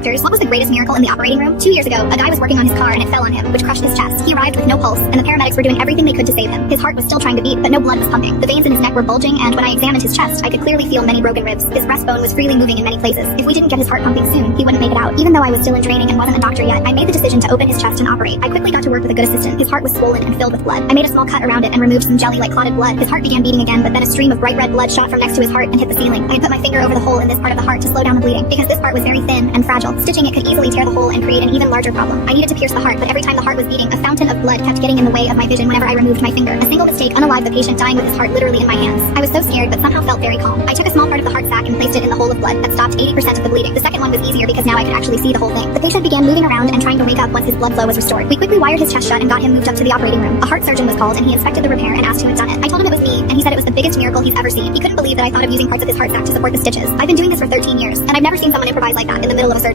Doctors, what was the greatest miracle in the operating room? 2 years ago, a guy was working on his car and it fell on him, which crushed his chest. He arrived with no pulse, and the paramedics were doing everything they could to save him. His heart was still trying to beat, but no blood was pumping. The veins in his neck were bulging, and when I examined his chest, I could clearly feel many broken ribs. His breastbone was freely moving in many places. If we didn't get his heart pumping soon, he wouldn't make it out. Even though I was still in training and wasn't a doctor yet, I made the decision to open his chest and operate. I quickly got to work with a good assistant. His heart was swollen and filled with blood. I made a small cut around it and removed some jelly like clotted blood. His heart began beating again, but then a stream of bright red blood shot from next to his heart and hit the ceiling. I had put my finger over the hole in this part of the heart to slow down the bleeding, because this part was very thin and fragile. Stitching it could easily tear the hole and create an even larger problem. I needed to pierce the heart, but every time the heart was beating, a fountain of blood kept getting in the way of my vision whenever I removed my finger. A single mistake unalived the patient, dying with his heart literally in my hands. I was so scared, but somehow felt very calm. I took a small part of the heart sac and placed it in the hole of blood. That stopped 80% of the bleeding. The second one was easier because now I could actually see the whole thing. The patient began moving around and trying to wake up once his blood flow was restored. We quickly wired his chest shut and got him moved up to the operating room. A heart surgeon was called and he inspected the repair and asked who had done it. I told him it was me, and he said it was the biggest miracle he's ever seen. He couldn't believe that I thought of using parts of his heart sac to support the stitches. I've been doing this for 13 years, and I've never seen someone improvise like that in the middle of a surgery.